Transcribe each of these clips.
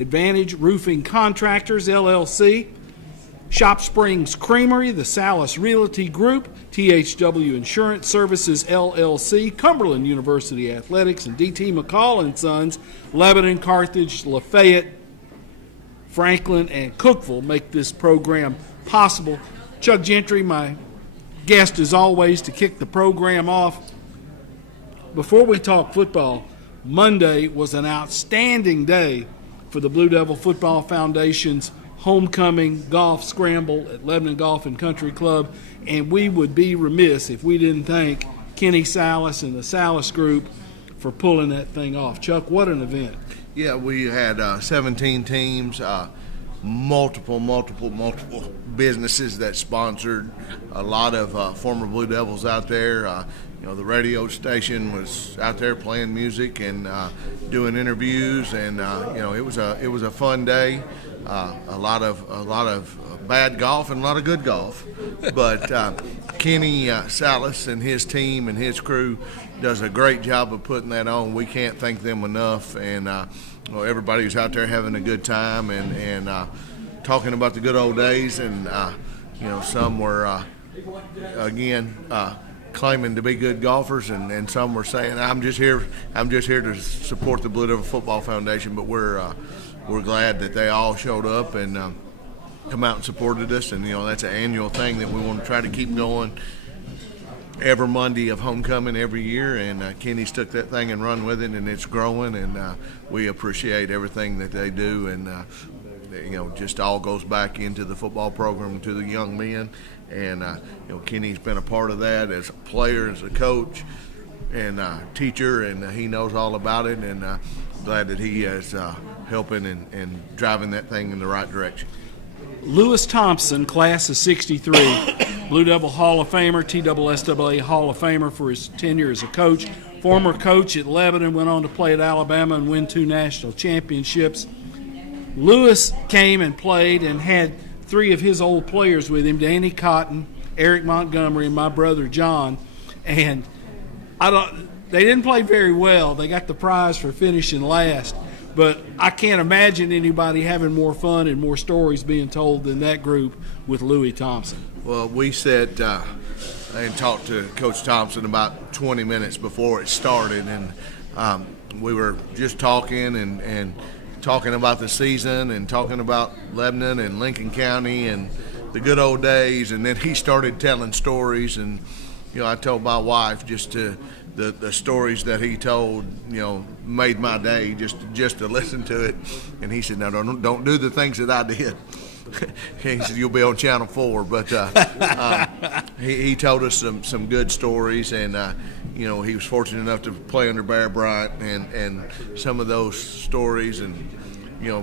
Advantage Roofing Contractors, LLC, Shop Springs Creamery, the Salas Realty Group, THW Insurance Services, LLC, Cumberland University Athletics, and D.T. McCall and Sons, Lebanon, Carthage, Lafayette, Franklin, and Cookeville make this program possible. Chuck Gentry, my guest as always, to kick the program off. Before we talk football, Monday was an outstanding day for the Blue Devil Football Foundation's homecoming golf scramble at Lebanon Golf and Country Club, and we would be remiss if we didn't thank Kenny Salas and the Salas Group for pulling that thing off. Chuck, what an event. Yeah, we had 17 teams, multiple businesses that sponsored, a lot of former Blue Devils out there. The radio station was out there playing music and doing interviews, and it was a fun day. A lot of bad golf and a lot of good golf, but Kenny Salas and his team and his crew does a great job of putting that on. We can't thank them enough, and everybody was out there having a good time and talking about the good old days, and some were claiming to be good golfers, and some were saying, I'm just here to support the Blue Devil Football Foundation. But we're glad that they all showed up and come out and supported us, and that's an annual thing that we want to try to keep going every Monday of homecoming every year, and Kenny's took that thing and run with it, and it's growing, and we appreciate everything that they do, and just all goes back into the football program, to the young men. And Kenny's been a part of that as a player, as a coach, and teacher, and he knows all about it. And glad that he is helping and driving that thing in the right direction. Lewis Thompson, class of '63, Blue Devil Hall of Famer, TSSAA Hall of Famer for his tenure as a coach. Former coach at Lebanon, went on to play at Alabama and win 2 national championships. Lewis came and played and had 3 of his old players with him, Danny Cotton, Eric Montgomery, and my brother John. And they didn't play very well. They got the prize for finishing last. But I can't imagine anybody having more fun and more stories being told than that group with Louis Thompson. Well, we sat and talked to Coach Thompson about 20 minutes before it started, and we were just talking and talking about the season and talking about Lebanon and Lincoln County and the good old days. And then he started telling stories, and I told my wife just the stories that he told made my day just to listen to it. And he said, "No, don't do the things that I did." He said, "You'll be on Channel 4." But he told us some good stories, and he was fortunate enough to play under Bear Bryant, and some of those stories. And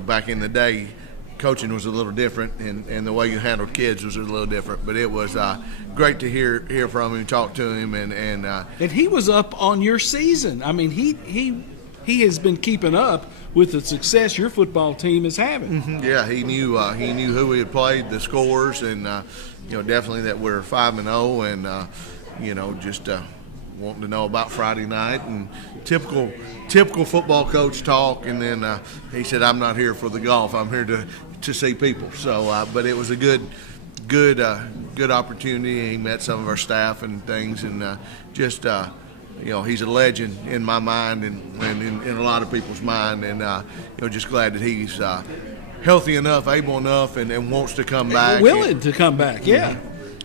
back in the day, coaching was a little different, and the way you handled kids was a little different. But it was great to hear from him, talk to him, and he was up on your season. I mean, he has been keeping up with the success your football team is having. Mm-hmm. Yeah, he knew who we had played, the scores, and definitely that we're 5-0, and just wanting to know about Friday night and typical football coach talk. And then he said, "I'm not here for the golf. I'm here to see people." So, but it was a good opportunity. He met some of our staff and things, and he's a legend in my mind and in a lot of people's mind, and just glad that he's healthy enough, able enough, and wants to come back. Willing to come back, yeah.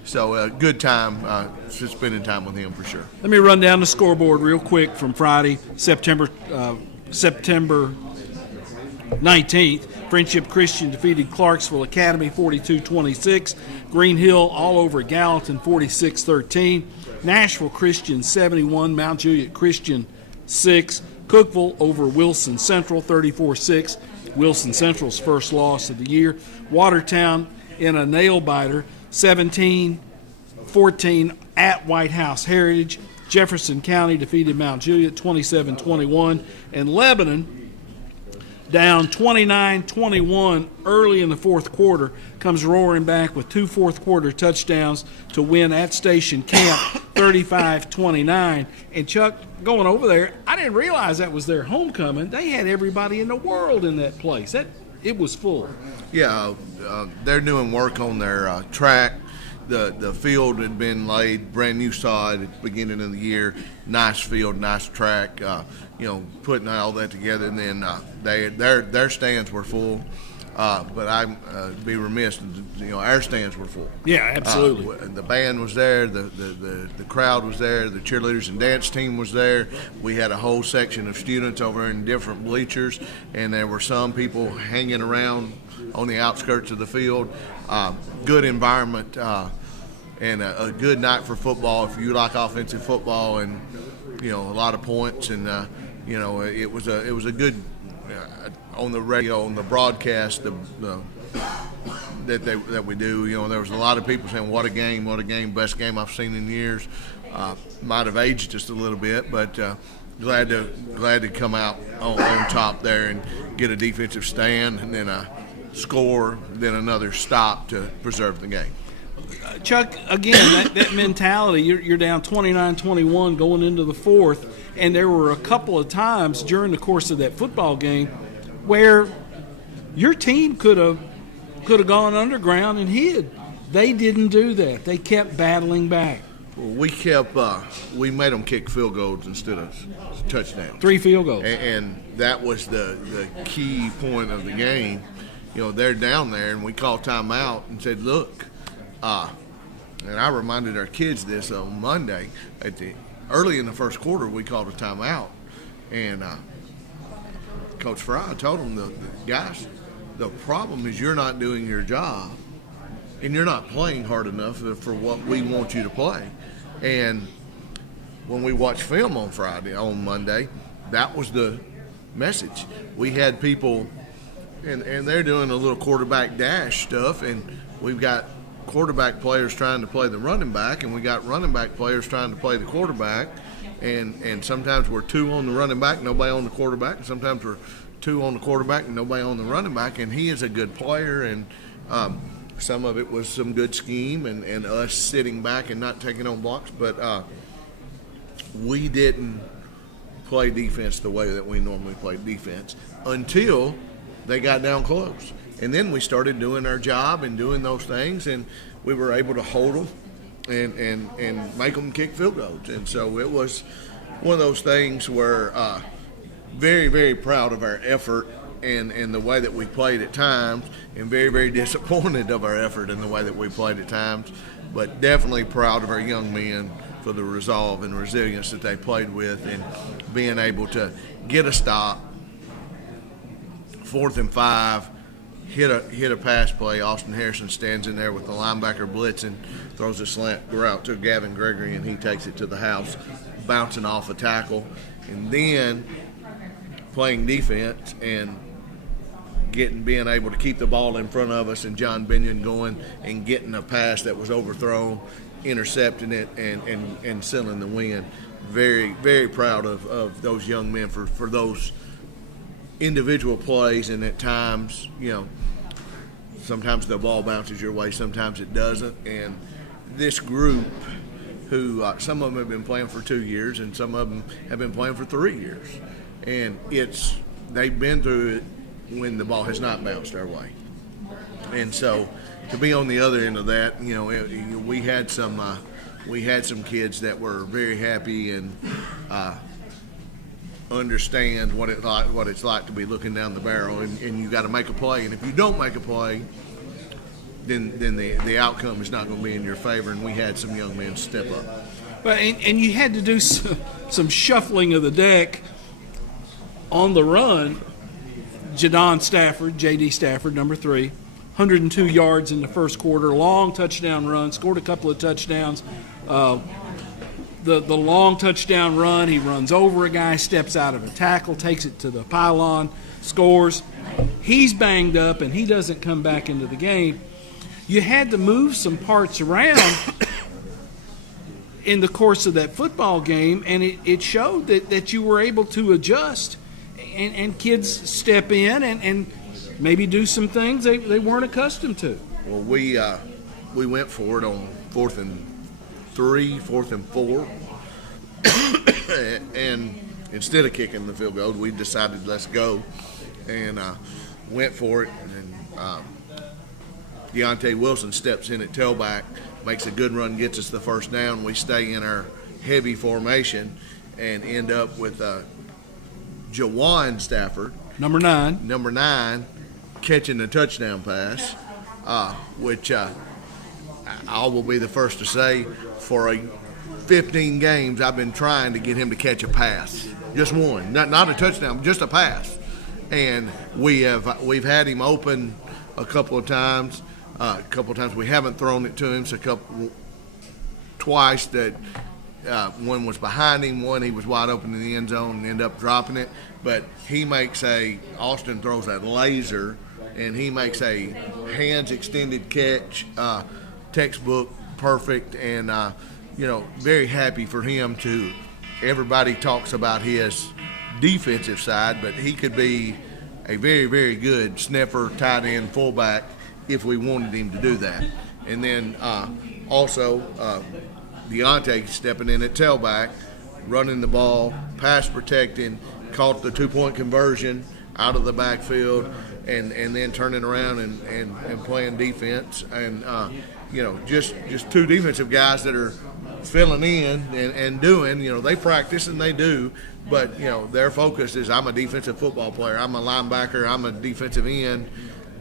So good time spending time with him for sure. Let me run down the scoreboard real quick from Friday, September 19th. Friendship Christian defeated Clarksville Academy 42-26. Green Hill all over Gallatin 46-13. Nashville Christian 71, Mount Juliet Christian 6. Cookeville over Wilson Central 34-6. Wilson Central's first loss of the year. Watertown in a nail-biter 17-14 at White House Heritage. Jefferson County defeated Mount Juliet 27-21. And Lebanon, down 29-21 early in the fourth quarter, comes roaring back with 2 fourth-quarter touchdowns to win at Station Camp 35-29. And Chuck, going over there, I didn't realize that was their homecoming. They had everybody in the world in that place. it was full. Yeah, they're doing work on their track. The field had been laid, brand new sod at the beginning of the year. Nice field, nice track. Putting all that together, and then their stands were full. But I'd be remiss. Our stands were full. Yeah, absolutely. The band was there. The crowd was there. The cheerleaders and dance team was there. We had a whole section of students over in different bleachers, and there were some people hanging around on the outskirts of the field. Good environment and a good night for football. If you like offensive football, and a lot of points, and it was a good. On the radio, on the broadcast, that we do, there was a lot of people saying, "What a game! What a game! Best game I've seen in years." Might have aged just a little bit, but glad to come out on top there and get a defensive stand, and then a score, then another stop to preserve the game. Chuck, again, that mentality, you're down 29-21 going into the fourth, and there were a couple of times during the course of that football game where your team could have gone underground and hid. They didn't do that. They kept battling back. Well, we made them kick field goals instead of touchdowns. 3 field goals. And that was the key point of the game. They're down there, and we called timeout and said, look, and I reminded our kids this on Monday. Early in the first quarter, we called a timeout, and Coach Fry told them, the guys, the problem is you're not doing your job, and you're not playing hard enough for what we want you to play. And when we watched film on Monday, that was the message. We had people, and they're doing a little quarterback dash stuff, and we've got quarterback players trying to play the running back, and we got running back players trying to play the quarterback. And sometimes we're 2 on the running back, nobody on the quarterback. And sometimes we're 2 on the quarterback and nobody on the running back. And he is a good player. And some of it was some good scheme and us sitting back and not taking on blocks. But we didn't play defense the way that we normally play defense until they got down close. And then we started doing our job and doing those things, and we were able to hold them and make them kick field goals. And so it was one of those things where very, very proud of our effort and the way that we played at times, and very, very disappointed of our effort and the way that we played at times, but definitely proud of our young men for the resolve and resilience that they played with, and being able to get a stop, 4th and 5, hit a pass play. Austin Harrison stands in there with the linebacker blitzing, throws a slant route to Gavin Gregory, and he takes it to the house, bouncing off a tackle. And then playing defense and being able to keep the ball in front of us, and John Binion going and getting a pass that was overthrown, intercepting it, and sealing the win. Very, very proud of those young men for those individual plays. And at times, sometimes the ball bounces your way, sometimes it doesn't. And this group, who some of them have been playing for 2 years and some of them have been playing for 3 years, and they've been through it when the ball has not bounced our way. And so to be on the other end of that, we had some kids that were very happy and understand what it's like to be looking down the barrel, and you got to make a play. And if you don't make a play, then the outcome is not going to be in your favor. And we had some young men step up. But and you had to do some shuffling of the deck on the run. J.D. Stafford, number 3, 102 yards in the first quarter, long touchdown run, scored a couple of touchdowns. The long touchdown run, he runs over a guy, steps out of a tackle, takes it to the pylon, scores. He's banged up, and he doesn't come back into the game. You had to move some parts around in the course of that football game, and it showed that you were able to adjust, and kids step in and maybe do some things they weren't accustomed to. Well, we went for it on 4th and 3, 4th and 4, and instead of kicking the field goal, we decided let's go. And went for it, and Deontay Wilson steps in at tailback, makes a good run, gets us the first down. We stay in our heavy formation and end up with Jawan Stafford, Number 9, catching the touchdown pass, which I will be the first to say, for 15 games I've been trying to get him to catch a pass, just one, not a touchdown, just a pass. And we've had him open a couple of times. We haven't thrown it to him. So twice that one was behind him, one he was wide open in the end zone and ended up dropping it. But Austin throws that laser, and he makes a hands extended catch, textbook perfect, and very happy for him to. Everybody talks about his defensive side, but he could be a very, very good sniffer, tight end, fullback if we wanted him to do that. And then also Deontay stepping in at tailback, running the ball, pass protecting, caught the 2-point conversion out of the backfield, and then turning around and playing defense. And just two defensive guys that are filling in and doing, they practice and they do, but, their focus is, I'm a defensive football player, I'm a linebacker, I'm a defensive end,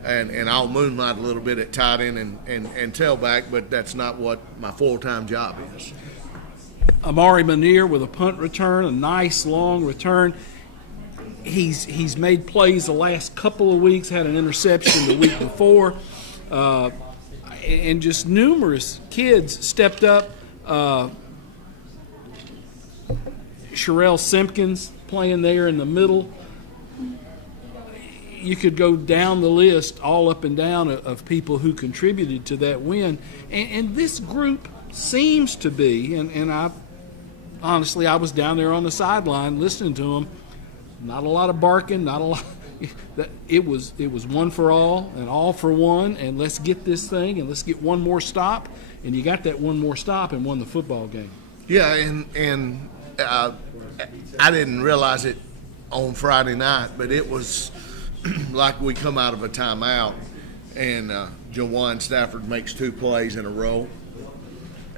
and I'll moonlight a little bit at tight end and tailback, but that's not what my full-time job is. Amari Manier with a punt return, a nice long return. He's made plays the last couple of weeks, had an interception the week before, and just numerous kids stepped up. Sherelle Simpkins playing there in the middle. You could go down the list all up and down of people who contributed to that win. And this group seems to be, and I honestly, I was down there on the sideline listening to them. Not a lot of barking, not a lot. It was one for all and all for one, and let's get this thing and let's get one more stop. And you got that one more stop and won the football game. Yeah, and I didn't realize it on Friday night, but it was like we come out of a timeout, and Jawan Stafford makes 2 plays in a row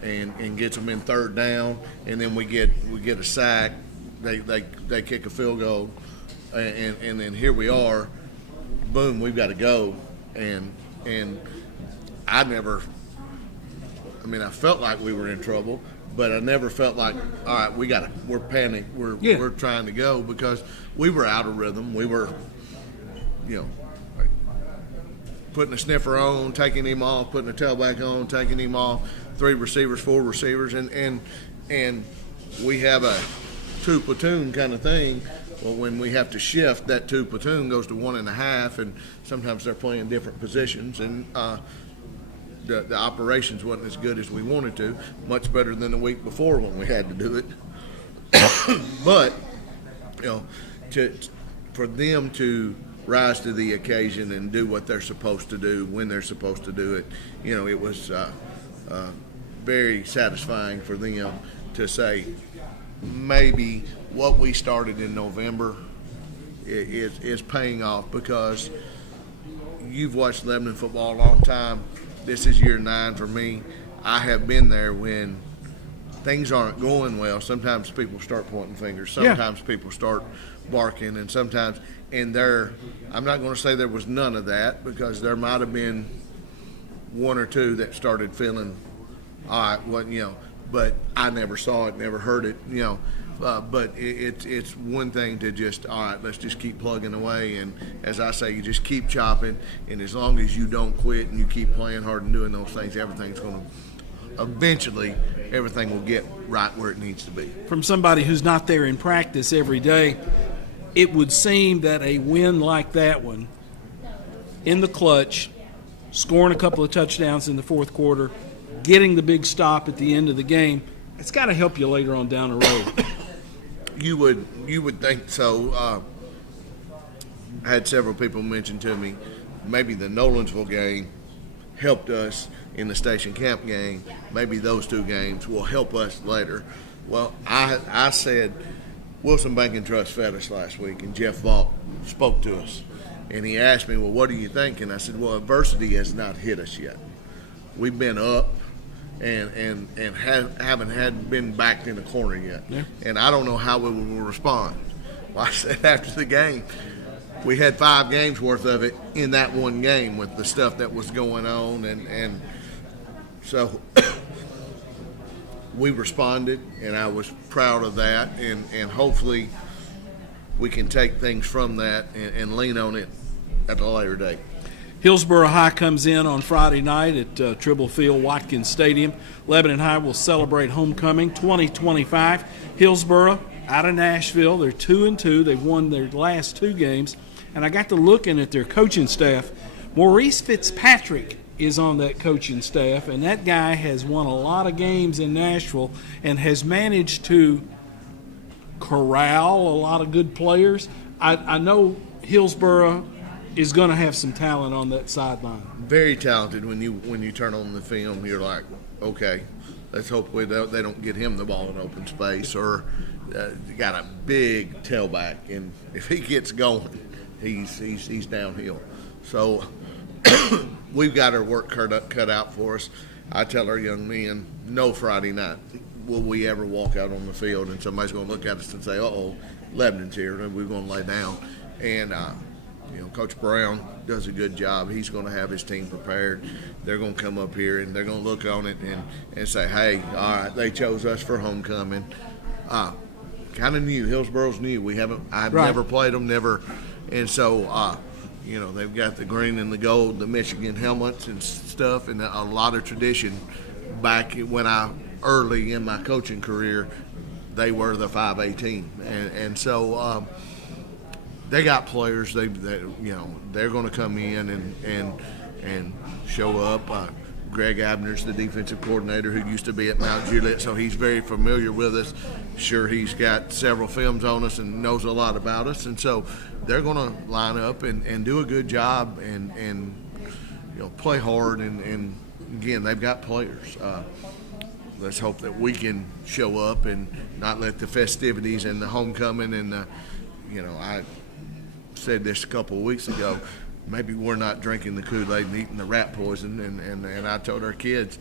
and gets them in third down, and then we get a sack. They kick a field goal, and then here we are, boom, we've got to go, and I felt like we were in trouble, but I never felt like, all right, we're panicked, we're trying to go, because we were out of rhythm. We were, putting a sniffer on, taking him off, putting a tailback on, taking him off, 3 receivers, 4 receivers, and we have a 2 platoon kind of thing. Well, when we have to shift, that 2 platoon goes to 1.5, and sometimes they're playing different positions, and the operations wasn't as good as we wanted to. Much better than the week before when we had to do it. But for them to rise to the occasion and do what they're supposed to do when they're supposed to do it, it was very satisfying for them to say, maybe what we started in November is paying off, because you've watched Lebanon football a long time. This is year 9 for me. I have been there when things aren't going well. Sometimes people start pointing fingers. Sometimes people start barking, and sometimes, I'm not going to say there was none of that, because there might have been 1 or 2 that started feeling, all right, but I never saw it, never heard it, but it's one thing to just, all right, let's just keep plugging away, and as I say, you just keep chopping, and as long as you don't quit and you keep playing hard and doing those things, eventually everything will get right where it needs to be. From somebody who's not there in practice every day, it would seem that a win like that one, in the clutch, scoring a couple of touchdowns in the fourth quarter, getting the big stop at the end of the game, it's got to help you later on down the road. You would think so. I had several people mention to me maybe the Nolensville game helped us in the Station Camp game. Maybe those 2 games will help us later. Well, I said Wilson Bank and Trust fed us last week, and Jeff Vault spoke to us. And he asked me, well, what do you think? And I said, well, adversity has not hit us yet. We've been up and haven't been backed in the corner yet. Yeah. And I don't know how we will respond. Well, I said after the game, we had 5 games worth of it in that one game with the stuff that was going on. And so we responded, and I was proud of that. And hopefully we can take things from that and lean on it at a later date. Hillsborough High comes in on Friday night at Tribble Field, Watkins Stadium. Lebanon High will celebrate homecoming 2025. Hillsborough out of Nashville. They're 2-2. They've won their last 2 games. And I got to looking at their coaching staff. Maurice Fitzpatrick is on that coaching staff, and that guy has won a lot of games in Nashville and has managed to corral a lot of good players. I know Hillsborough is going to have some talent on that sideline. Very talented. When you turn on the film, you're like, okay, let's hope they don't get him the ball in open space, or got a big tailback, and if he gets going, he's downhill. So we've got our work cut out for us. I tell our young men, no Friday night will we ever walk out on the field and somebody's going to look at us and say, uh-oh, Lebanon's here, and we're going to lay down. And Coach Brown does a good job. He's going to have his team prepared. They're going to come up here and they're going to look on it and say, hey, all right, they chose us for homecoming. Kind of new. Hillsborough's new. I've never played them, never. And so, they've got the green and the gold, the Michigan helmets and stuff, and a lot of tradition. Back when early in my coaching career, they were the 5A team. And so, they got players. They're going to come in and show up. Greg Abner's the defensive coordinator who used to be at Mount Juliet, so he's very familiar with us. Sure, he's got several films on us and knows a lot about us, and so they're going to line up and do a good job and play hard. And again, they've got players. Let's hope that we can show up and not let the festivities and the homecoming and I said this a couple of weeks ago, maybe we're not drinking the Kool-Aid and eating the rat poison, and I told our kids,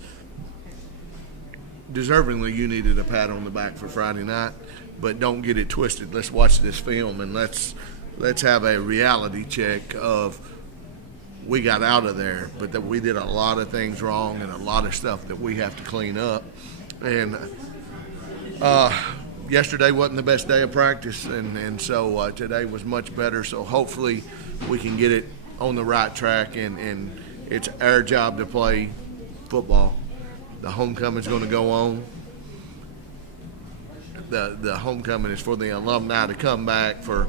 deservingly, you needed a pat on the back for Friday night, but don't get it twisted. Let's watch this film and let's have a reality check of we got out of there, but that we did a lot of things wrong and a lot of stuff that we have to clean up. And yesterday wasn't the best day of practice, and so today was much better. So hopefully we can get it on the right track, and it's our job to play football. The homecoming's going to go on. The homecoming is for the alumni to come back, for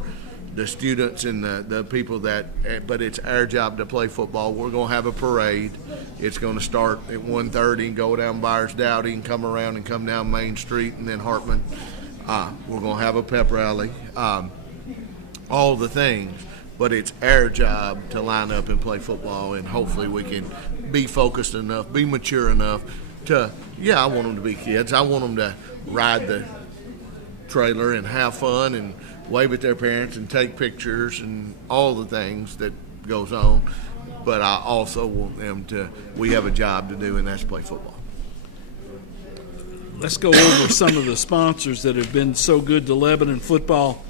the students and the people but it's our job to play football. We're going to have a parade. It's going to start at 1:30 and go down Byers Dowdy and come around and come down Main Street and then Hartman. We're going to have a pep rally, all the things, but it's our job to line up and play football, and hopefully we can be focused enough, be mature enough to, I want them to be kids. I want them to ride the trailer and have fun and wave at their parents and take pictures and all the things that goes on, but I also want them we have a job to do, and that's play football. Let's go over some of the sponsors that have been so good to Lebanon football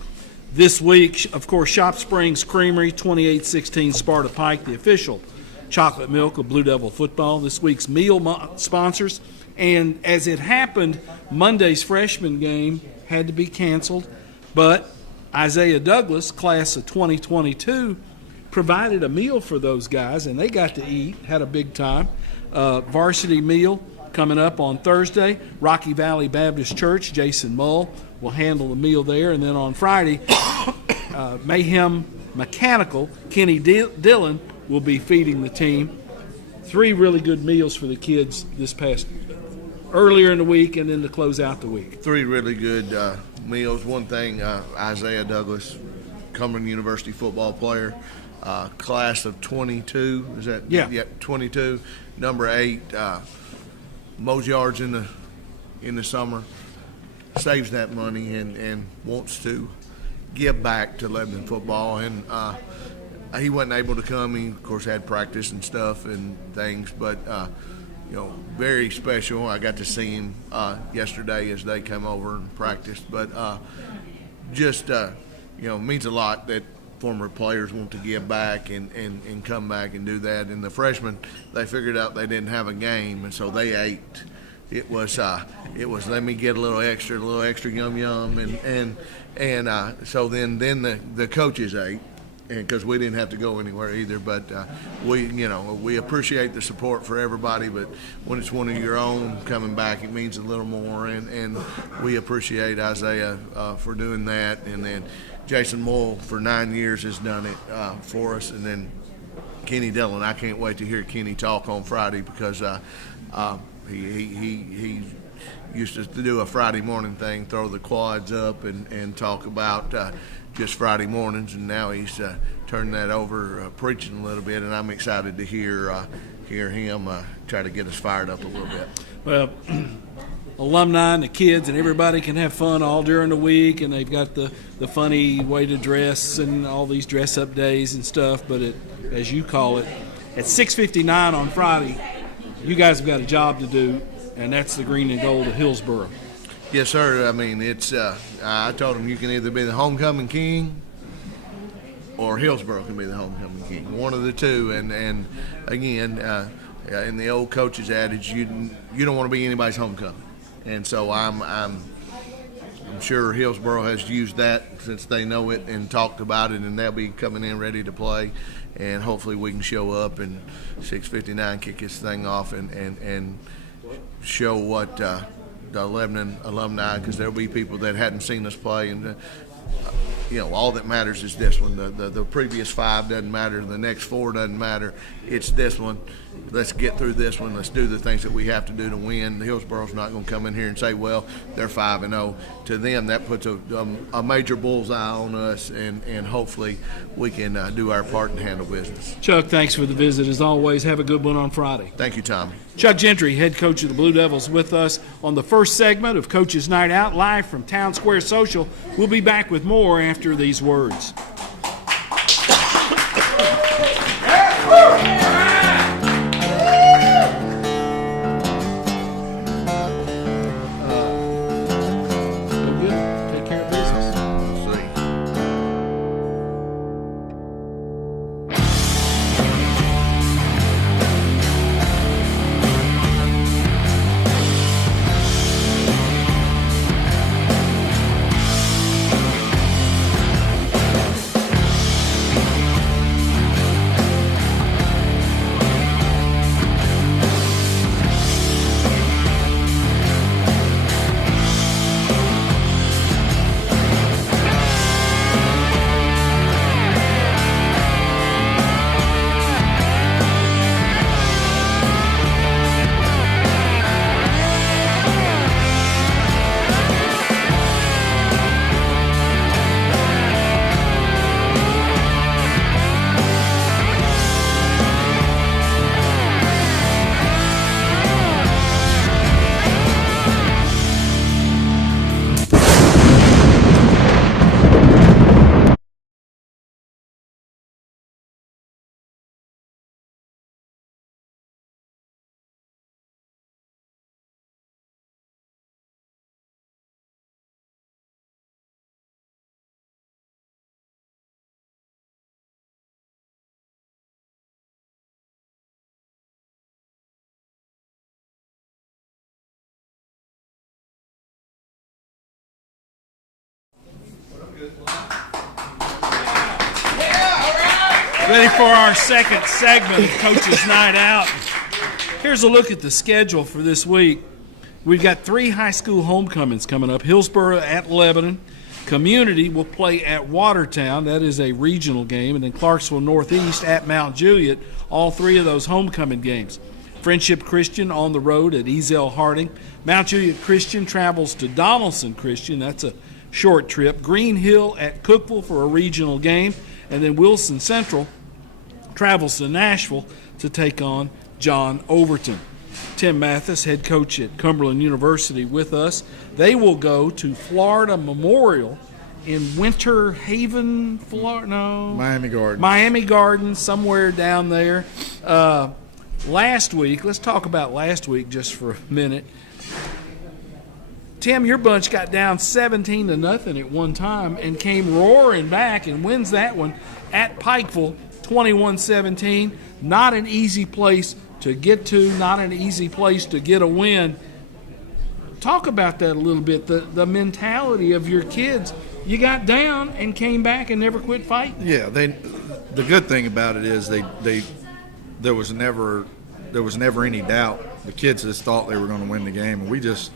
this week. Of course, Shop Springs Creamery, 2816 Sparta Pike, the official chocolate milk of Blue Devil football. This week's meal sponsors. And as it happened, Monday's freshman game had to be canceled, but Isaiah Douglas, class of 2022, provided a meal for those guys, and they got to eat, had a big time. Varsity meal coming up on Thursday. Rocky Valley Baptist Church, Jason Mull will handle the meal there. And then on Friday, Mayhem Mechanical, Kenny Dillon will be feeding the team. 3 really good meals for the kids this past earlier in the week and then to close out the week. 3 really good meals. One thing, Isaiah Douglas, Cumberland University football player, class of 22. Is that? Yeah, 22. Number 8. Mows yards in the summer, saves that money and wants to give back to Lebanon football. And he wasn't able to come. He, of course, had practice and stuff and things, but very special. I got to see him yesterday as they come over and practiced, but just means a lot that former players want to give back and come back and do that. And the freshmen, they figured out they didn't have a game, and so they ate. It was let me get a little extra yum, and so then the coaches ate, and because we didn't have to go anywhere either. But we appreciate the support for everybody, but when it's one of your own coming back, it means a little more, and we appreciate Isaiah for doing that, and then Jason Moyle for 9 years has done it for us, and then Kenny Dillon. I can't wait to hear Kenny talk on Friday because he used to do a Friday morning thing, throw the quads up and talk about just Friday mornings, and now he's turned that over, preaching a little bit, and I'm excited to hear him try to get us fired up a little bit. Well, alumni and the kids and everybody can have fun all during the week, and they've got the funny way to dress and all these dress-up days and stuff, but as you call it, at 6:59 on Friday, you guys have got a job to do, and that's the green and gold of Hillsboro. Yes, sir. I mean, it's. I told him you can either be the homecoming king, or Hillsboro can be the homecoming king. One of the two. And again, in the old coach's adage, you don't want to be anybody's homecoming. And so I'm sure Hillsboro has used that since they know it and talked about it, and they'll be coming in ready to play. And hopefully we can show up and 6:59 kick this thing off and show what. The Lebanon alumni, because there'll be people that hadn't seen us play, and all that matters is this one. The previous 5 doesn't matter, the next 4 doesn't matter. It's this one. Let's get through this one. Let's do the things that we have to do to win. Hillsboro's not going to come in here and say, well, they're 5-0. To them, that puts a major bullseye on us, and hopefully we can do our part and handle business. Chuck, thanks for the visit. As always, have a good one on Friday. Thank you, Tommy. Chuck Gentry, head coach of the Blue Devils, with us on the first segment of Coach's Night Out, live from Town Square Social. We'll be back with more after these words. Ready for our second segment of Coach's Night Out. Here's a look at the schedule for this week. We've got 3 high school homecomings coming up. Hillsboro at Lebanon. Community will play at Watertown. That is a regional game. And then Clarksville Northeast at Mount Juliet. All 3 of those homecoming games. Friendship Christian on the road at Ezell Harding. Mount Juliet Christian travels to Donaldson Christian. That's a short trip. Green Hill at Cookeville for a regional game. And then Wilson Central travels to Nashville to take on John Overton. Tim Mathis, head coach at Cumberland University, with us. They will go to Florida Memorial in Winter Haven, Florida. No, Miami Gardens, somewhere down there. Last week, let's talk about last week just for a minute. Tim, your bunch got down 17-0 at one time and came roaring back and wins that one at Pikeville, 21-17. Not an easy place to get to, not an easy place to get a win. Talk about that a little bit, the mentality of your kids. You got down and came back and never quit fighting. Yeah, the good thing about it is there was never any doubt. The kids just thought they were going to win the game, and we just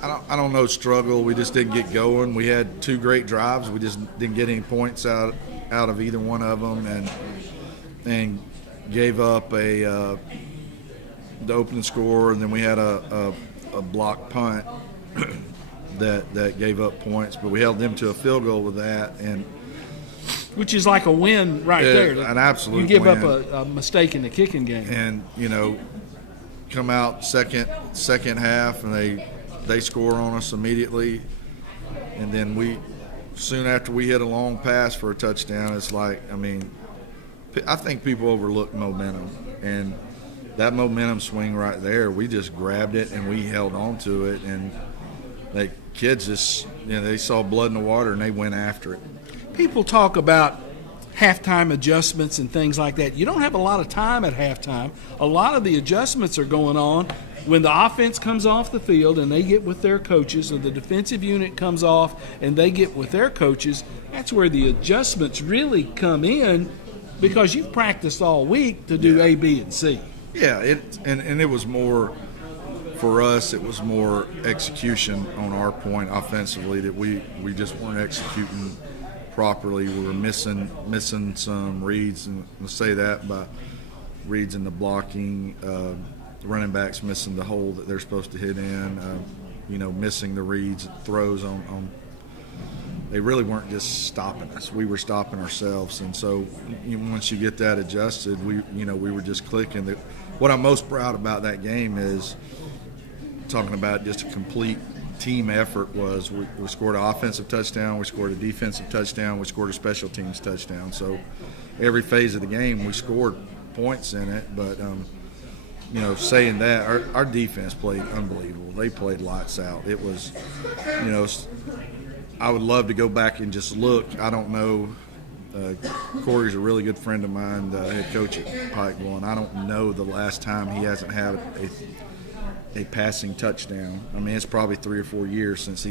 I don't know struggle. We just didn't get going. We had 2 great drives. We just didn't get any points out of either one of them, and gave up the opening score, and then we had a block punt that gave up points, but we held them to a field goal with that, and which is like a win right there. An absolute win. You give win. up a mistake in the kicking game, and come out second half, and they score on us immediately, and then soon after we hit a long pass for a touchdown. It's like, I think people overlook momentum, and that momentum swing right there, we just grabbed it and we held on to it, and the kids just, they saw blood in the water and they went after it. People talk about halftime adjustments and things like that. You don't have a lot of time at halftime. A lot of the adjustments are going on when the offense comes off the field and they get with their coaches, or the defensive unit comes off and they get with their coaches. That's where the adjustments really come in, because you've practiced all week to do A, B, and C. Yeah, and it was more, for us, it was more execution on our point offensively, that we just weren't executing properly. We were missing some reads, and let's say that by reads in the blocking, running backs missing the hole that they're supposed to hit in, missing the reads, throws on. They really weren't just stopping us. We were stopping ourselves, and so once you get that adjusted, we were just clicking. What I'm most proud about that game is talking about just a complete team effort. Was we scored an offensive touchdown, we scored a defensive touchdown, we scored a special teams touchdown. So every phase of the game we scored points in it. But saying that, our defense played unbelievable. They played lights out. It was, I would love to go back and just look. I don't know. Corey's a really good friend of mine, the head coach at Pikeville, and I don't know the last time he hasn't had a passing touchdown. It's probably 3 or 4 years since they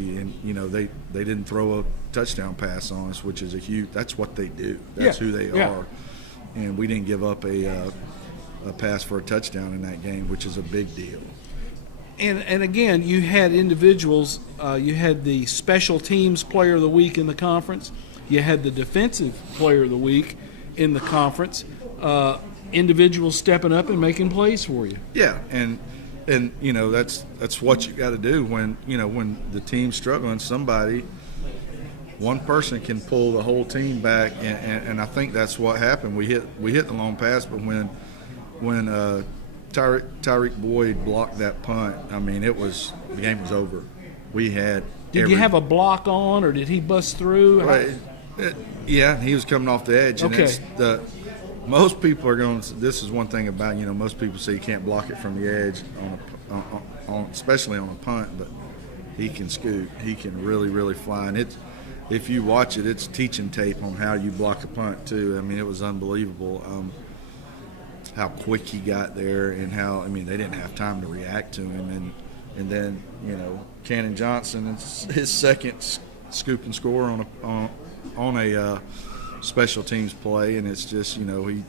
didn't throw a touchdown pass on us, which is a huge. That's what they do. That's who they are, and we didn't give up a pass for a touchdown in that game, which is a big deal. And again, you had individuals. You had the special teams player of the week in the conference. You had the defensive player of the week in the conference. Individuals stepping up and making plays for you. Yeah, and that's what you got to do when the team's struggling. One person can pull the whole team back, and I think that's what happened. We hit the long pass, but when Tyreek Boyd blocked that punt, the game was over. We had. Did you have a block on, or did he bust through? Right. Yeah, he was coming off the edge. Okay. And most people are going. This is one thing about most people say you can't block it from the edge on especially on a punt, but he can scoot. He can really, really fly, and if you watch it, it's teaching tape on how you block a punt too. It was unbelievable. How quick he got there, and how they didn't have time to react to him, and then Cannon Johnson, it's his second scoop and score on a special teams play, and it's just he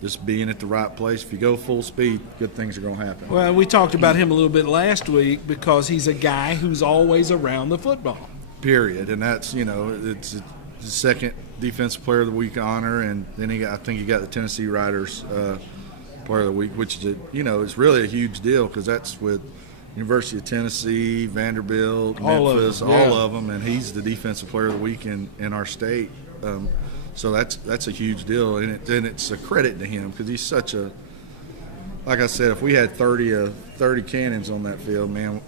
just being at the right place. If you go full speed, good things are going to happen. Well, we talked about him a little bit last week because he's a guy who's always around the football. Period, and that's it's the second defensive player of the week honor, and then I think he got the Tennessee Riders player of the week, which is it's really a huge deal, because that's with University of Tennessee, Vanderbilt, Memphis, all of them, and he's the defensive player of the week in our state. So that's a huge deal, and it's a credit to him, because he's such a, like I said, if we had 30 cannons on that field, man,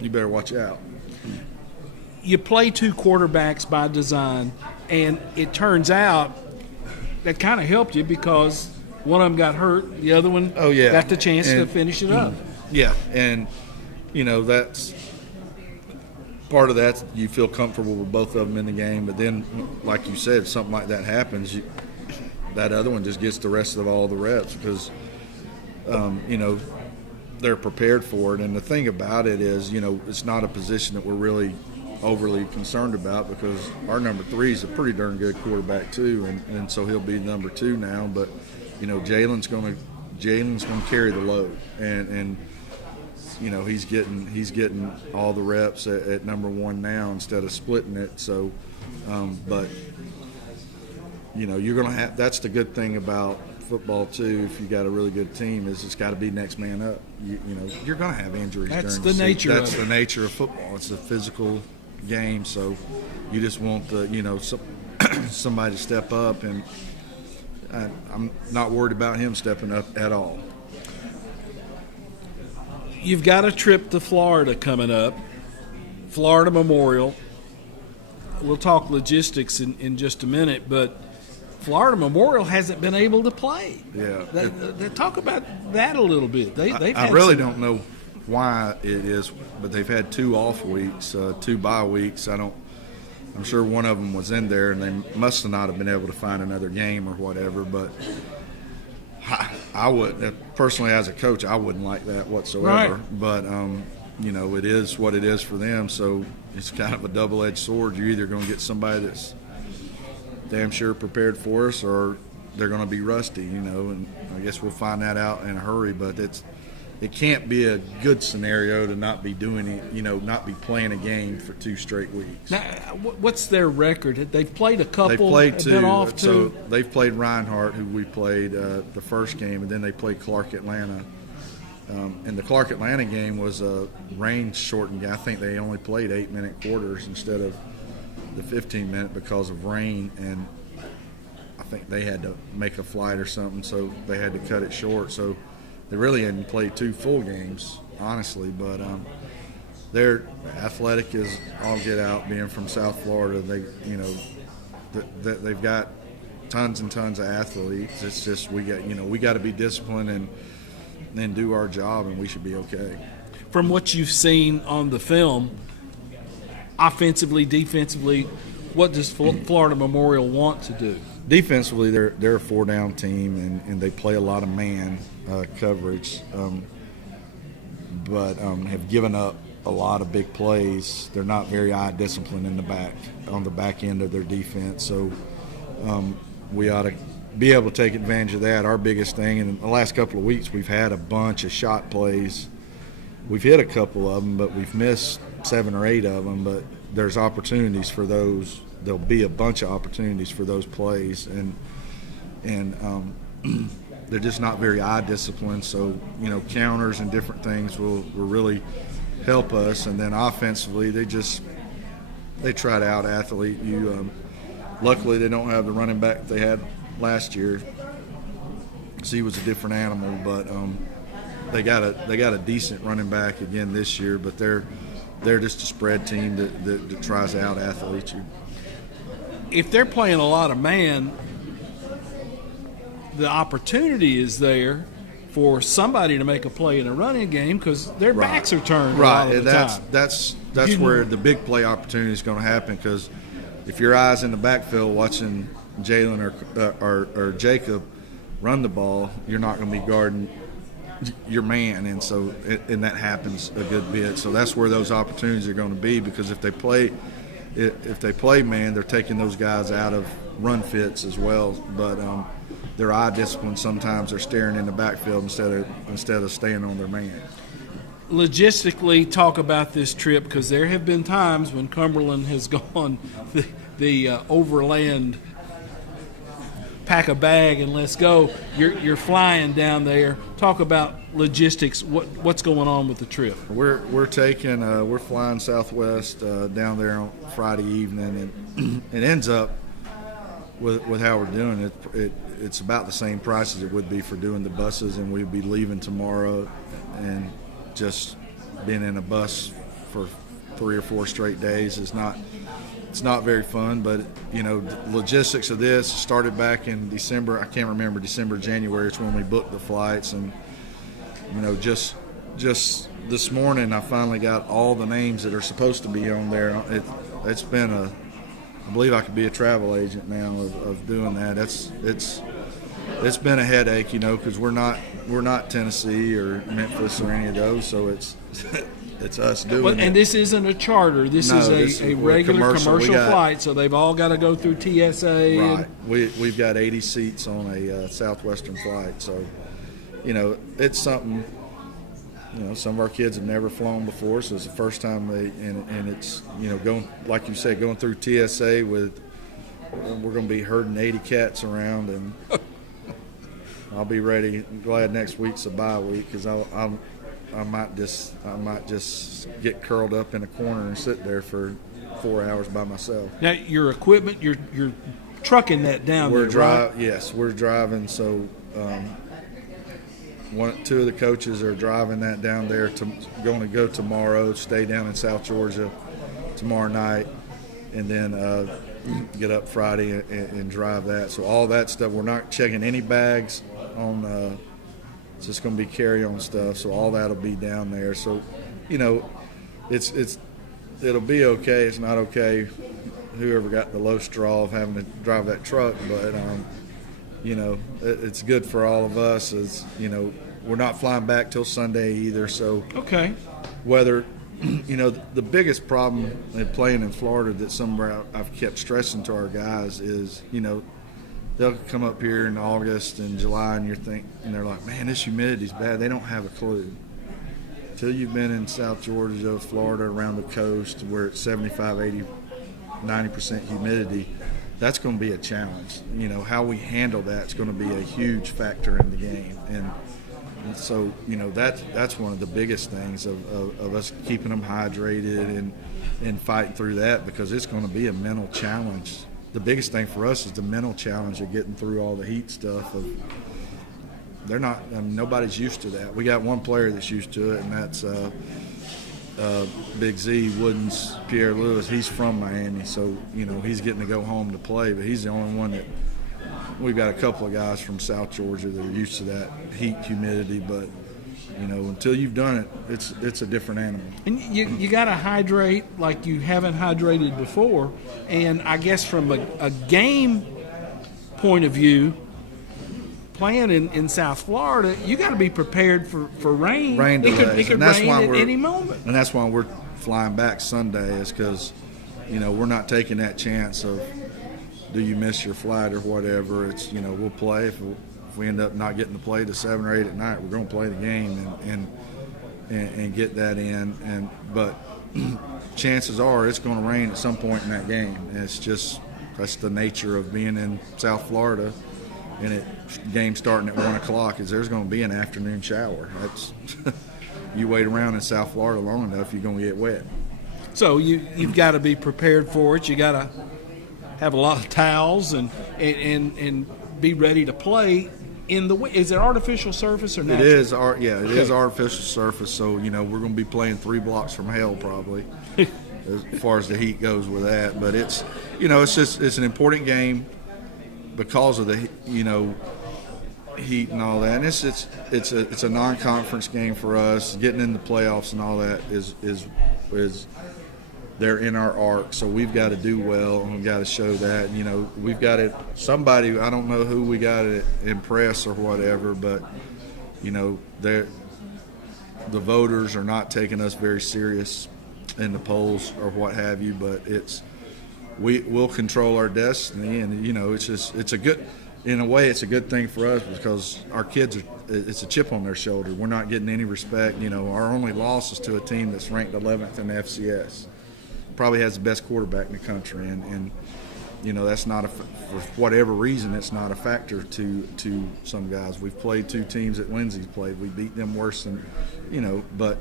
you better watch out. you play two quarterbacks by design, and it turns out that kind of helped you because one of them got hurt, the other one got the chance to finish it up. Yeah, and that's part of that. You feel comfortable with both of them in the game, but then, like you said, something like that happens, that other one just gets the rest of all the reps because they're prepared for it. And the thing about it is, it's not a position that we're really overly concerned about because our number 3 is a pretty darn good quarterback too, and so he'll be number 2 now. But Jalen's going to carry the load, and he's getting all the reps at number 1 now instead of splitting it. So, but you're going to have. That's the good thing about football too. If you got a really good team, is it's got to be next man up. You're going to have injuries. That's during the nature. That's the nature of football. It's a physical game, so you just want somebody to step up, and I'm not worried about him stepping up at all. You've got a trip to Florida coming up, Florida Memorial. We'll talk logistics in just a minute, but Florida Memorial hasn't been able to play. Yeah. Talk about that a little bit. I really don't know why it is, but they've had 2 off weeks, 2 bye weeks. I'm sure one of them was in there, and they must have not have been able to find another game or whatever. But I would personally, as a coach, I wouldn't like that whatsoever. Right. But it is what it is for them. So it's kind of a double-edged sword. You're either going to get somebody that's damn sure prepared for us, or they're going to be rusty. And I guess we'll find that out in a hurry. But it can't be a good scenario to not be doing it, not be playing a game for 2 straight weeks. Now, what's their record? They've played a couple. They've played 2. Been off 2. So they've played Reinhardt, who we played the first game, and then they played Clark Atlanta. And the Clark Atlanta game was a rain-shortened game. I think they only played 8-minute quarters instead of the 15-minute because of rain, and I think they had to make a flight or something, so they had to cut it short. So they really hadn't played 2 full games, honestly, but they're athletic as all get out. Being from South Florida, they've got tons and tons of athletes. It's just we got to be disciplined and do our job, and we should be okay. From what you've seen on the film, offensively, defensively, what does Florida Memorial want to do? Defensively, they're a 4-down team, and they play a lot of man coverage, but have given up a lot of big plays. They're not very eye disciplined on the back end of their defense. So we ought to be able to take advantage of that. Our biggest thing in the last couple of weeks, we've had a bunch of shot plays. We've hit a couple of them, but we've missed 7 or 8 of them. But there's opportunities for those. There'll be a bunch of opportunities for those plays, and they're just not very eye disciplined. So counters and different things will really help us. And then offensively, they try to out athlete you. Luckily, they don't have the running back they had last year. So he was a different animal, but they got a decent running back again this year. But they're just a spread team that tries to out athlete you. If they're playing a lot of man, the opportunity is there for somebody to make a play in a running game because their backs are turned. Right, and that's where the big play opportunity is going to happen, because if your eyes in the backfield watching Jalen or Jacob run the ball, you're not going to be guarding your man, and so that happens a good bit. So that's where those opportunities are going to be, because if they play man, they're taking those guys out of run fits as well. But their eye discipline, sometimes they're staring in the backfield instead of staying on their man. Logistically, talk about this trip, because there have been times when Cumberland has gone the overland, pack a bag and let's go. You're flying down there. Talk about logistics. What's going on with the trip? We're flying Southwest down there on Friday evening, and it ends up with how we're doing it. It's about the same price as it would be for doing the buses, and we'd be leaving tomorrow and just being in a bus for 3 or 4 straight days is not. It's not very fun, but the logistics of this started back in December. I can't remember, December, January. It's when we booked the flights, and just this morning I finally got all the names that are supposed to be on there. It's been I believe I could be a travel agent now of doing that. It's been a headache, because we're not Tennessee or Memphis or any of those, so it's it's us doing it. And this isn't a charter. This is a regular commercial flight, so they've all got to go through TSA. Right. We've got 80 seats on a Southwestern flight, so it's something. Some of our kids have never flown before, so it's the first time and it's going, like you said, going through TSA we're going to be herding 80 cats around, and I'll be ready. I'm glad next week's a bye week, because I might just get curled up in a corner and sit there for 4 hours by myself. Now, your equipment, you're trucking that down there, right? Yes, we're driving. So, two of the coaches are driving that down there. Going to go tomorrow, stay down in South Georgia tomorrow night, and then get up Friday and drive that. So all that stuff, we're not checking any bags on. It's just going to be carry-on stuff, so all that'll be down there. So, it'll be okay. It's not okay, whoever got the low straw of having to drive that truck, but it's good for all of us. We're not flying back till Sunday either. So, okay, whether the biggest problem in playing in Florida that somewhere I've kept stressing to our guys is they'll come up here in August and July, and they're like, man, this humidity's bad. They don't have a clue. Until you've been in South Georgia, Florida, around the coast, where it's 75, 80, 90% humidity, that's going to be a challenge. How we handle that's going to be a huge factor in the game. And so, that's one of the biggest things of us keeping them hydrated and fighting through that, because it's going to be a mental challenge. The biggest thing for us is the mental challenge of getting through all the heat stuff. Nobody's used to that. We got one player that's used to it, and that's Big Z, Woodens, Pierre Lewis. He's from Miami, so he's getting to go home to play. But he's the only one that we've got a couple of guys from South Georgia that are used to that heat, humidity. But until you've done it, it's a different animal. And you got to hydrate like you haven't hydrated before. And I guess from a game point of view, playing in South Florida, you got to be prepared for rain. Rain delays. It could rain at any moment. And that's why we're flying back Sunday, is because, we're not taking that chance of, do you miss your flight or whatever. It's, we'll play. If we end up not getting to play to 7 or 8 at night, we're going to play the game and get that in. But chances are it's going to rain at some point in that game. And that's the nature of being in South Florida. And game starting at 1 o'clock is there's going to be an afternoon shower. That's you wait around in South Florida long enough, you're going to get wet. So you've got to be prepared for it. You got to have a lot of towels and be ready to play in the. Is it artificial surface or natural? It is. It is artificial surface. So we're going to be playing 3 blocks from hell probably, as far as the heat goes with that. But it's it's an important game because of the heat and all that. And it's a non-conference game for us. Getting in the playoffs and all that is they're in our arc, so we've got to do well, and we've got to show that. We've got to somebody. I don't know who we got to impress or whatever, but the voters are not taking us very serious in the polls or what have you. But we'll control our destiny, and it's a good. In a way, it's a good thing for us because our kids it's a chip on their shoulder. We're not getting any respect. Our only loss is to a team that's ranked 11th in the FCS. Probably has the best quarterback in the country, and that's not for whatever reason, it's not a factor to some guys. We've played 2 teams that Lindsay's played. We beat them worse than but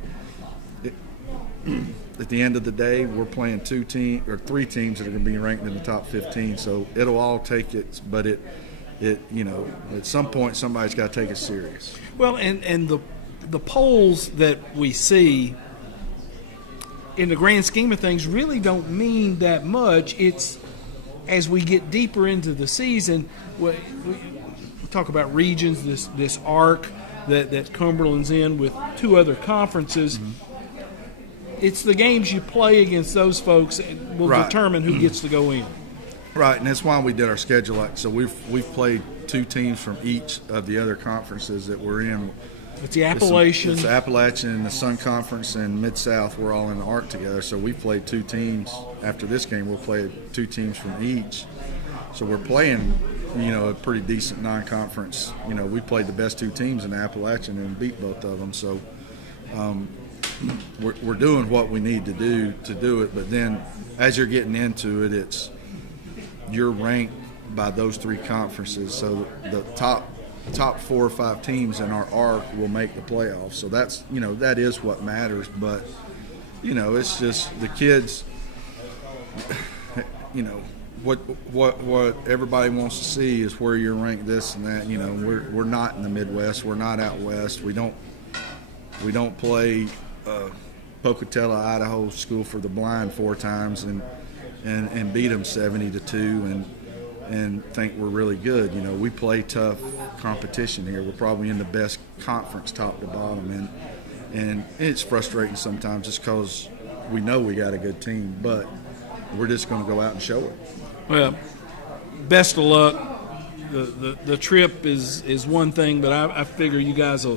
at the end of the day, we're playing 3 teams that are going to be ranked in the top 15. So it'll all take it, but it at some point somebody's got to take it serious. Well, and the polls that we see, in the grand scheme of things, really don't mean that much. It's as we get deeper into the season, we talk about regions, this arc that Cumberland's in with 2 other conferences. It's the games you play against those folks that will determine who gets to go in. Right, and that's why we did our schedule like so. We've played 2 teams from each of the other conferences that we're in. It's the Appalachian. It's the Appalachian, the Sun Conference, and Mid-South. We're all in the ARC together. So we played 2 teams. After this game, we'll play 2 teams from each. So we're playing, a pretty decent non-conference. We played the best 2 teams in the Appalachian and beat both of them. So we're doing what we need to do it. But then as you're getting into it, you're ranked by those 3 conferences. So the top 4 or 5 teams in our arc will make the playoffs. So that's that is what matters. But it's just the kids. What everybody wants to see is where you're ranked this and that. We're not in the Midwest. We're not out west. We don't play Pocatello, Idaho School for the Blind 4 times and beat them 70-2 and think we're really good. We play tough competition here. We're probably in the best conference top to bottom, and it's frustrating sometimes just because we know we got a good team, but we're just going to go out and show it. Well, best of luck. The trip is one thing, but I figure you guys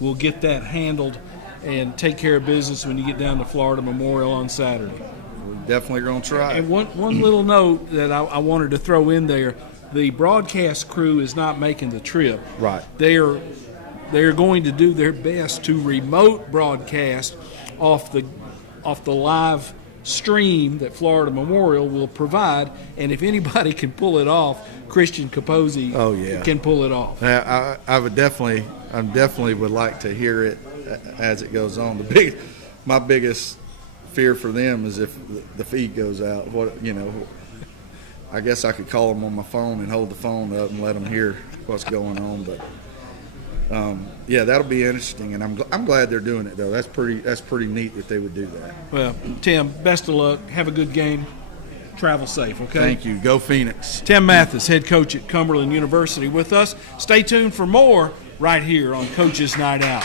will get that handled and take care of business when you get down to Florida Memorial on Saturday. We're definitely going to try. And one little note that I wanted to throw in there, the broadcast crew is not making the trip. Right. They are going to do their best to remote broadcast off the live stream that Florida Memorial will provide, and if anybody can pull it off, Christian Capozzi can pull it off. I definitely would like to hear it as it goes on. My biggest fear for them is if the feed goes out. I guess I could call them on my phone and hold the phone up and let them hear what's going on. But that'll be interesting, and I'm glad they're doing it though. That's pretty neat that they would do that. Well, Tim, best of luck. Have a good game. Travel safe, okay? Thank you. Go Phoenix. Tim Mathis, head coach at Cumberland University, with us. Stay tuned for more right here on Coach's Night Out.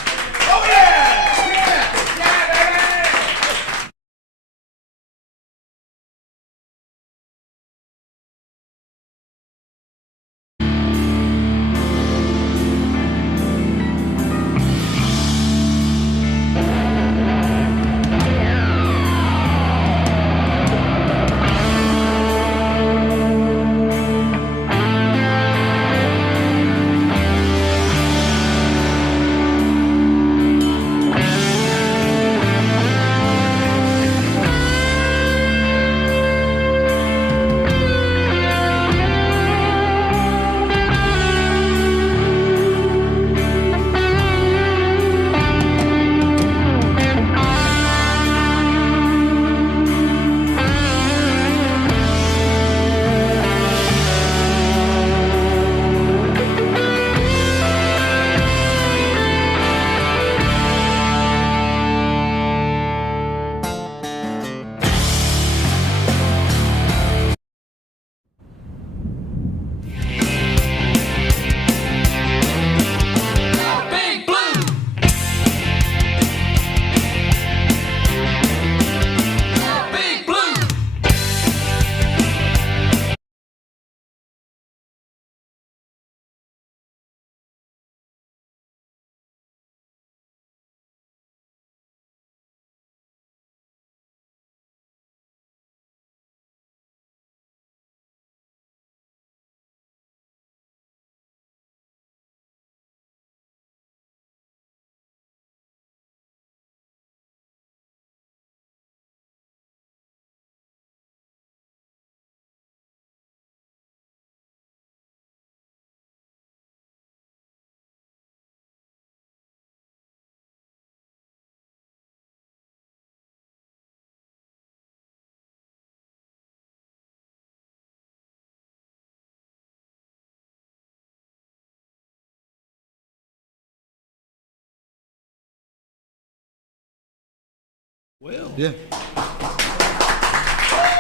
Well, Yeah.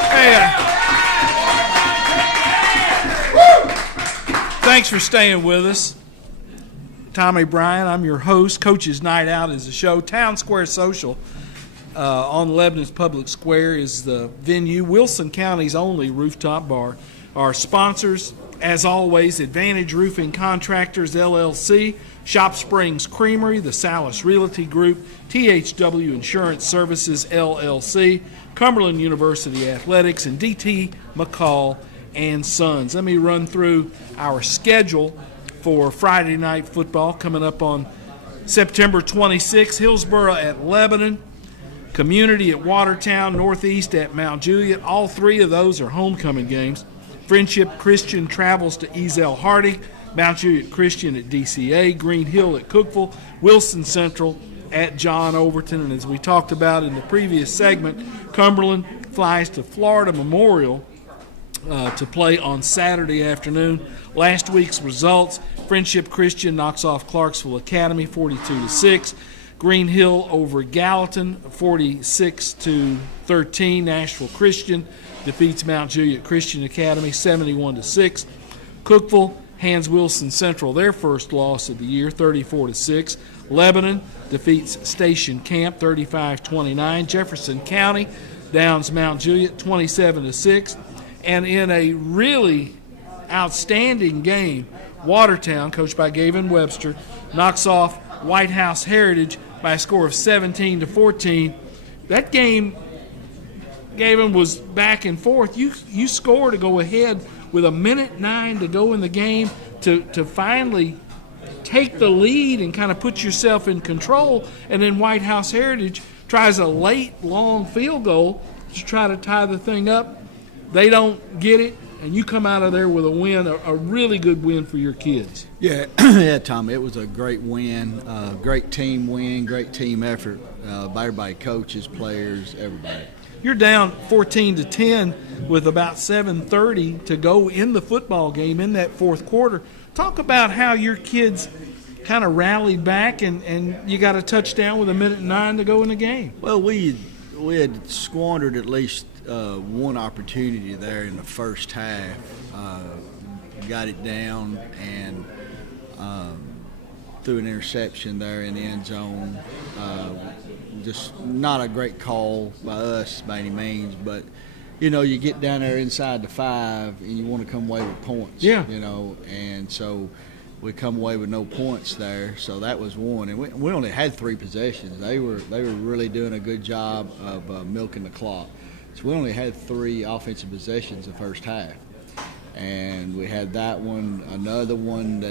hey, thanks for staying with us. Tommy Bryan, I'm your host. Coach's Night Out is the show. Town Square Social on Lebanon's Public Square is the venue. Wilson County's only rooftop bar. Our sponsors, as always, Advantage Roofing Contractors, LLC, Shop Springs Creamery, the Salas Realty Group, THW Insurance Services, LLC, Cumberland University Athletics, and DT McCall and Sons. Let me run through our schedule for Friday night football coming up on September 26th. Hillsborough at Lebanon, Community at Watertown, Northeast at Mount Juliet. All three of those are homecoming games. Friendship Christian travels to Ezel Hardy, Mount Juliet Christian at DCA, Green Hill at Cookeville, Wilson Central at John Overton. And as we talked about in the previous segment, Cumberland flies to Florida Memorial to play on Saturday afternoon. Last week's results, Friendship Christian knocks off Clarksville Academy 42-6. Green Hill over Gallatin 46-13. Nashville Christian defeats Mount Juliet Christian Academy 71-6. Cookeville hands Wilson Central their first loss of the year 34-6. Lebanon defeats Station Camp 35-29. Jefferson County downs Mount Juliet 27-6. And in a really outstanding game, Watertown, coached by Gavin Webster, knocks off White House Heritage by a score of 17-14. That game, Gavin, was back and forth. You score to go ahead with 1:09 to go in the game to finally take the lead and kind of put yourself in control. And then White House Heritage tries a late, long field goal to try to tie the thing up. They don't get it, and you come out of there with a win, a really good win for your kids. Yeah, yeah, Tom. It was a great win, great team win, great team effort by everybody, coaches, players, everybody. You're down 14-10 with about 7:30 to go in the football game in that fourth quarter. Talk about how your kids kind of rallied back and you got a touchdown with 1:09 to go in the game. Well, we had squandered at least one opportunity there in the first half. Got it down and threw an interception there in the end zone. Just not a great call by us by any means, but you get down there inside the 5 and you want to come away with points. Yeah. And so we come away with no points there, so that was one. And we only had 3 possessions. They were really doing a good job of milking the clock. So we only had 3 offensive possessions the first half. And we had that one, another one,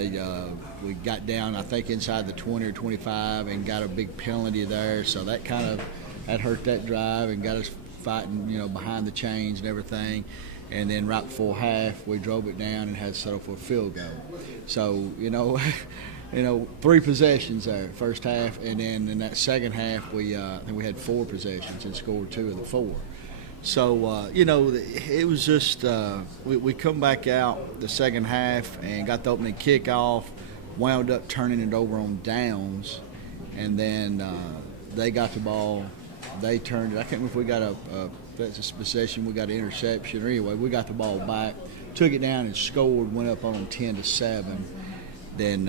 we got down, I think, inside the 20 or 25 and got a big penalty there. So that that hurt that drive and got us fighting, behind the chains and everything. And then right before half, we drove it down and had to settle for a field goal. So, 3 possessions there, first half. And then in that second half, I think we had 4 possessions and scored 2 of the 4. So, it was just we come back out the second half and got the opening kickoff, wound up turning it over on downs, and then they got the ball. They turned it. I can't remember if we got that's a possession, we got an interception, or anyway, we got the ball back, took it down and scored, went up on them 10-7. Then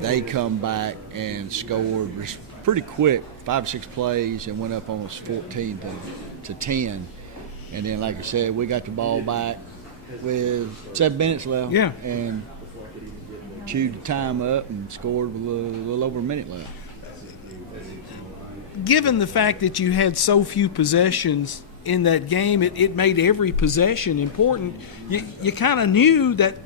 they come back and scored pretty quick, 5 or 6 plays, and went up on us 14-10. And then, like I said, we got the ball back with 7 minutes left. Yeah. And chewed the time up and scored with a little over a minute left. Given the fact that you had so few possessions in that game, it made every possession important. You kind of knew that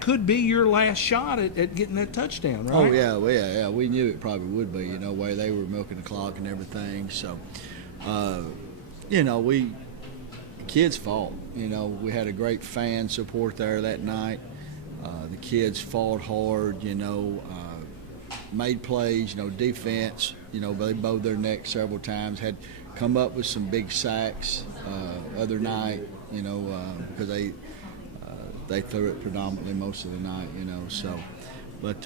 could be your last shot at getting that touchdown, right? Oh, yeah, we knew it probably would be, where they were milking the clock and everything. So, the kids fought. We had a great fan support there that night. The kids fought hard, made plays, defense. They bowed their neck several times, had come up with some big sacks other night, because they threw it predominantly most of the night, So, but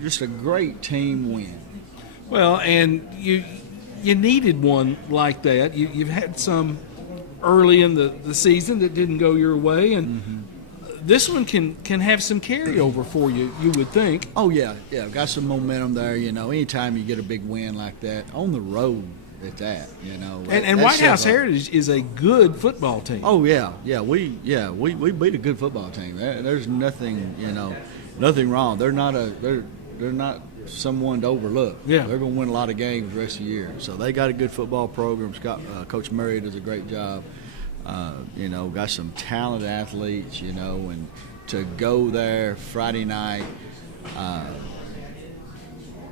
just a great team win. Well, and you needed one like that. You've had some early in the season that didn't go your way, and this one can have some carryover for you, you would think. Oh, yeah, got some momentum there. Anytime you get a big win like that on the road at that, And White House Heritage is a good football team. Oh, yeah, we beat a good football team. There's nothing, nothing wrong. They're not someone to overlook. Yeah. They're going to win a lot of games the rest of the year. So they got a good football program. Coach Murray does a great job. Got some talented athletes, and to go there Friday night,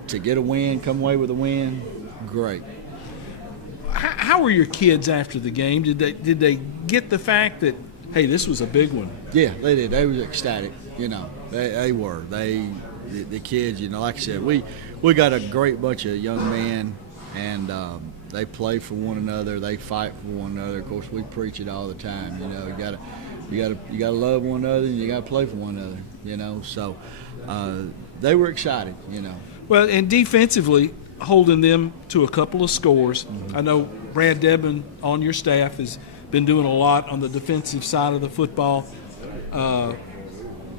to get a win, come away with a win, great. How were your kids after the game? Did they get the fact that, hey, this was a big one? Yeah, they did. They was ecstatic. They were. The kids, like I said, we got a great bunch of young men, and they play for one another. They fight for one another. Of course, we preach it all the time. You gotta love one another, and you gotta play for one another. So they were excited. Well, and defensively, holding them to a couple of scores. I know Brad Debman on your staff has been doing a lot on the defensive side of the football.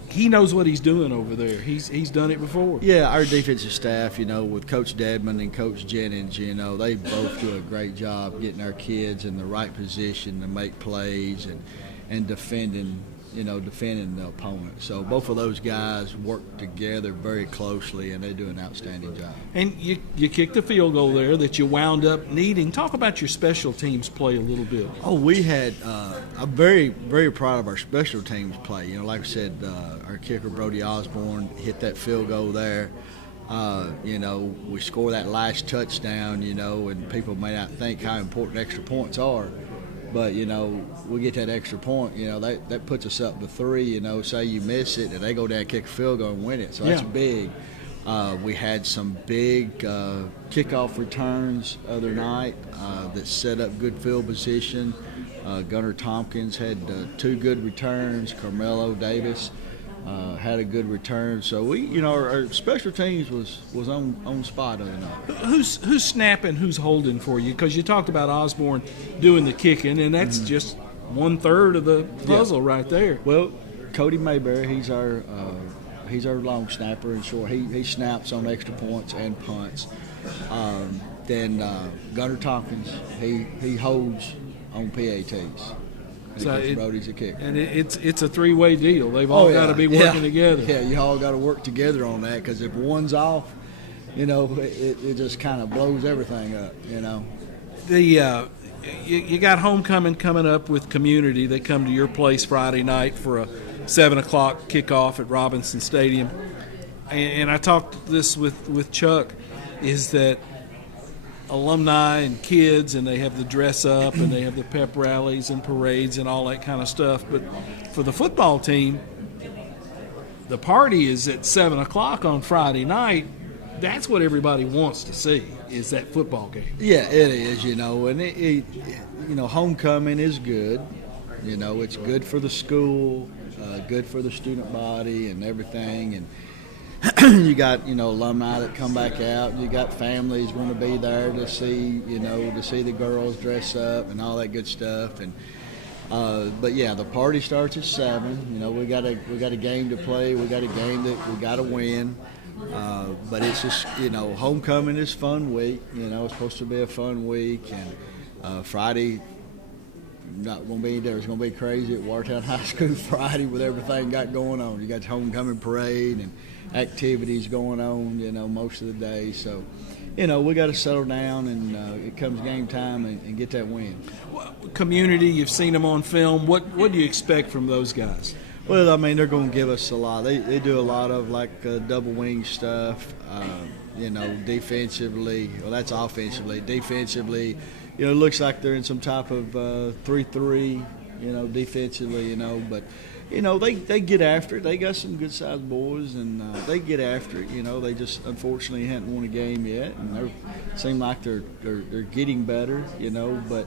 He knows what he's doing over there. He's done it before. Yeah, our defensive staff, with Coach Dedman and Coach Jennings, they both do a great job getting our kids in the right position to make plays and defending the opponent. So both of those guys work together very closely, and they do an outstanding job. And you kicked a field goal there that you wound up needing. Talk about your special teams play a little bit. Oh, we had I'm very, very proud of our special teams play. Like I said, our kicker, Brody Osborne, hit that field goal there. We score that last touchdown, and people may not think how important extra points are. But, we get that extra point, that puts us up to 3, say you miss it and they go down and kick a field goal and win it. So that's big. We had some big kickoff returns other night that set up good field position. Gunnar Tompkins had 2 good returns. Carmelo Davis had a good return. So we, our special teams was on spot other night. Who's snapping, who's holding for you? Because you talked about Osborne doing the kicking, and that's just 1/3 of the puzzle right there. Well, Cody Mayberry, he's our long snapper, and sure he snaps on extra points and punts. Then Gunnar Tompkins, he holds on PATs. So Brody's a kicker. And it's a 3-way deal. They've all got to be working together. Yeah, you all got to work together on that, because if one's off, it just kind of blows everything up. You got homecoming coming up with community. They come to your place Friday night for a 7 o'clock kickoff at Robinson Stadium. And I talked this with Chuck, is that alumni and kids, and they have the dress up and they have the pep rallies and parades and all that kind of stuff. But for the football team, the party is at 7 o'clock on Friday night. That's what everybody wants to see, is that football game. Yeah, it is, and homecoming is good. It's good for the school, good for the student body and everything, and you got alumni that come back out. You got families going to be there to see the girls dress up and all that good stuff. And but yeah, the party starts at 7. We got a game to play. We got a game that we got to win. But it's just homecoming is fun week. It's supposed to be a fun week, and Friday. Not going to be there. It's going to be crazy at Wartown High School Friday with everything got going on. You got the homecoming parade and activities going on, most of the day. So, we got to settle down, and it comes game time and get that win. Community, you've seen them on film. What do you expect from those guys? Well, they're going to give us a lot. They do a lot of double wing stuff. Defensively. Well, that's offensively. Defensively. It looks like they're in some type of 3-3, defensively, but, they get after it. They got some good-sized boys, and they get after it. They just unfortunately hadn't won a game yet, and they seem like they're getting better, but,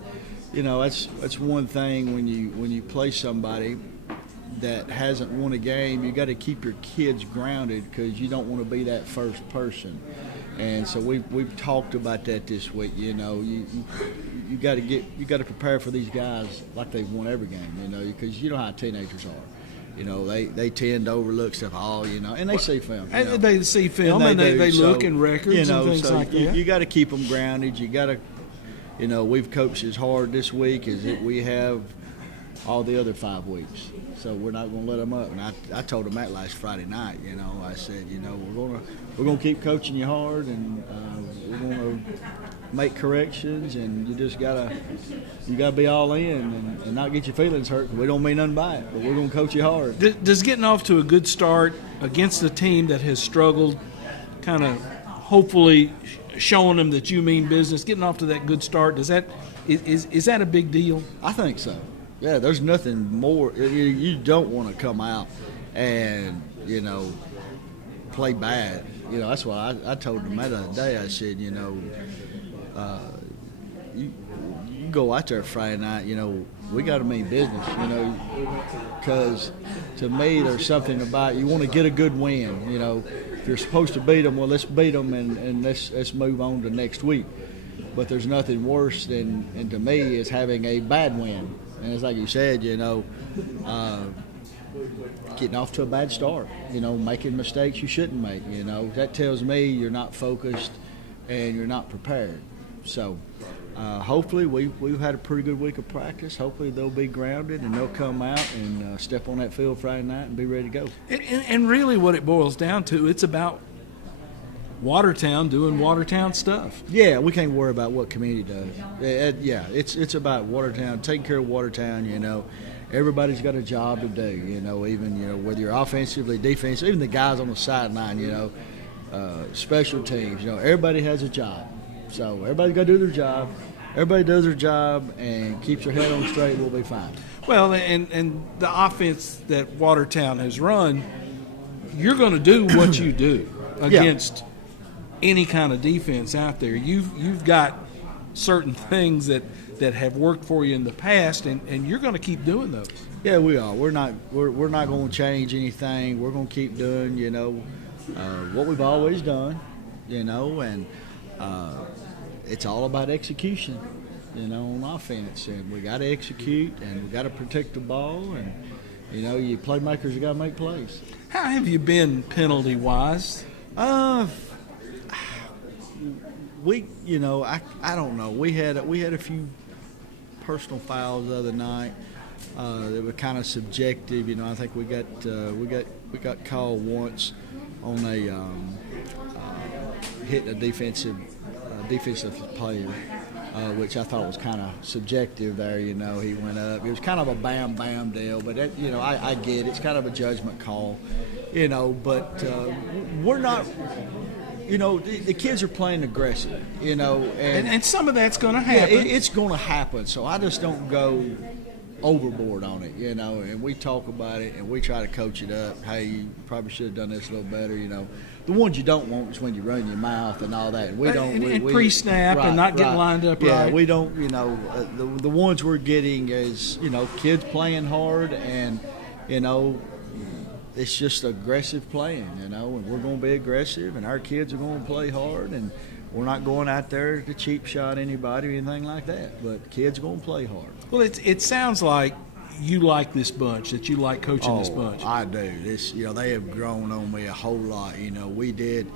that's one thing when you play somebody that hasn't won a game. You got to keep your kids grounded, because you don't want to be that first person. And so we've talked about that this week. You know, you got to prepare for these guys like they've won every game. You know, because you know how teenagers are. You know, they tend to overlook stuff. Oh, you know, and they see film. And they see film and they look in records and things like that. You got to keep them grounded. You got to, you know, we've coached as hard this week as we have all the other 5 weeks. So we're not going to let them up. And I told them that last Friday night. You know, I said, you know, we're gonna keep coaching you hard, and we're going to make corrections, and you gotta be all in and not get your feelings hurt. We don't mean nothing by it, but we're going to coach you hard. Does getting off to a good start against a team that has struggled, kind of hopefully showing them that you mean business, getting off to that good start, is that a big deal? I think so. Yeah, there's nothing more. You don't want to come out and, you know, play bad. You know, that's why I told them that other day. I said, you know, you go out there Friday night, you know, we got to mean business, you know, because to me there's something about you want to get a good win. You know, if you're supposed to beat them, well, let's beat them and let's move on to next week. But there's nothing worse than, and to me, is having a bad win. And it's like you said, you know, getting off to a bad start, you know, making mistakes you shouldn't make, you know. That tells me you're not focused and you're not prepared. So hopefully we've had a pretty good week of practice. Hopefully they'll be grounded and they'll come out and step on that field Friday night and be ready to go. And really what it boils down to, it's about Watertown doing Watertown stuff. Yeah, we can't worry about what community does. Yeah, it's about Watertown, taking care of Watertown, you know. Everybody's got a job to do, you know, even, you know, whether you're offensively, defensively, even the guys on the sideline, you know, special teams, you know, everybody has a job. So everybody's got to do their job. Everybody does their job and keeps their head on straight, we'll be fine. Well, and the offense that Watertown has run, you're going to do what you do against any kind of defense out there. You've got certain things that have worked for you in the past, and you're going to keep doing those. Yeah, we are. We're not going to change anything. We're going to keep doing, you know, what we've always done, you know, and it's all about execution, you know, on offense. And we got to execute, and we got to protect the ball, and, you know, you playmakers, you got to make plays. How have you been penalty-wise? We, you know, I don't know. We had a few personal fouls the other night that were kind of subjective. You know, I think we got called once on a hitting a defensive player, which I thought was kind of subjective there. You know, he went up. It was kind of a bam deal, but that, you know, I get it. It's kind of a judgment call, you know. But we're not. You know, the kids are playing aggressive, you know. And some of that's going to happen. Yeah, it's going to happen. So I just don't go overboard on it, you know. And we talk about it, and we try to coach it up. Hey, you probably should have done this a little better, you know. The ones you don't want is when you run your mouth and all that. And we don't. And pre-snap and not getting lined up right. Yeah, we don't, you know. The ones we're getting is, you know, kids playing hard and, you know, it's just aggressive playing, you know, and we're going to be aggressive, and our kids are going to play hard, and we're not going out there to cheap shot anybody or anything like that. But kids are going to play hard. Well, it sounds like you like this bunch, that you like coaching this bunch. I do. This, you know, they have grown on me a whole lot. You know, we did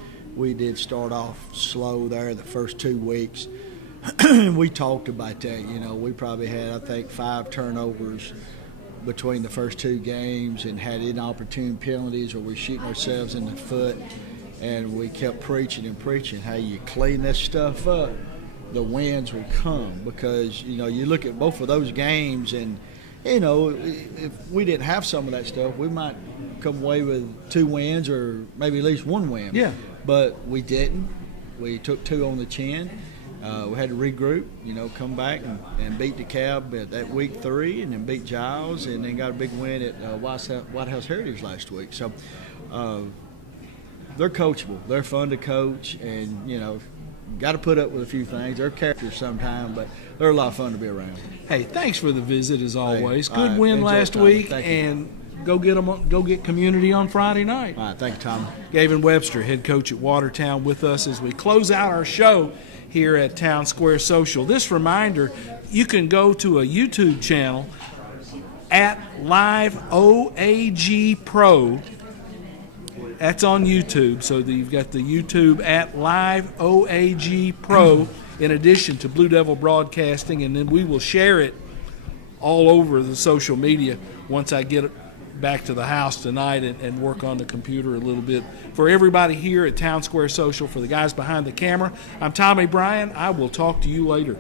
start off slow there the first 2 weeks. We talked about that. You know, we probably had, I think, 5 turnovers between the first 2 games and had inopportune penalties where we're shooting ourselves in the foot, and we kept preaching and preaching, hey, you clean this stuff up, the wins will come. Because, you know, you look at both of those games and, you know, if we didn't have some of that stuff, we might come away with 2 wins or maybe at least 1 win. Yeah. But we didn't. We took 2 on the chin. We had to regroup, you know, come back and beat DeKalb at that week 3, and then beat Giles, and then got a big win at White House Heritage last week. So they're coachable. They're fun to coach, and, you know, got to put up with a few things. They're characters sometimes, but they're a lot of fun to be around. Hey, thanks for the visit as always. Hey, Good win last week, Thank and you. go get community on Friday night. All right, thank you, Tommy. Gavin Webster, head coach at Watertown, with us as we close out our show here at Town Square Social. This reminder, you can go to a YouTube channel at Live OAG Pro. That's on YouTube, so you've got the YouTube at Live OAG Pro in addition to Blue Devil Broadcasting, and then we will share it all over the social media once I get back to the house tonight and work on the computer a little bit. For everybody here at Town Square Social, for the guys behind the camera, I'm Tommy Bryan. I will talk to you later.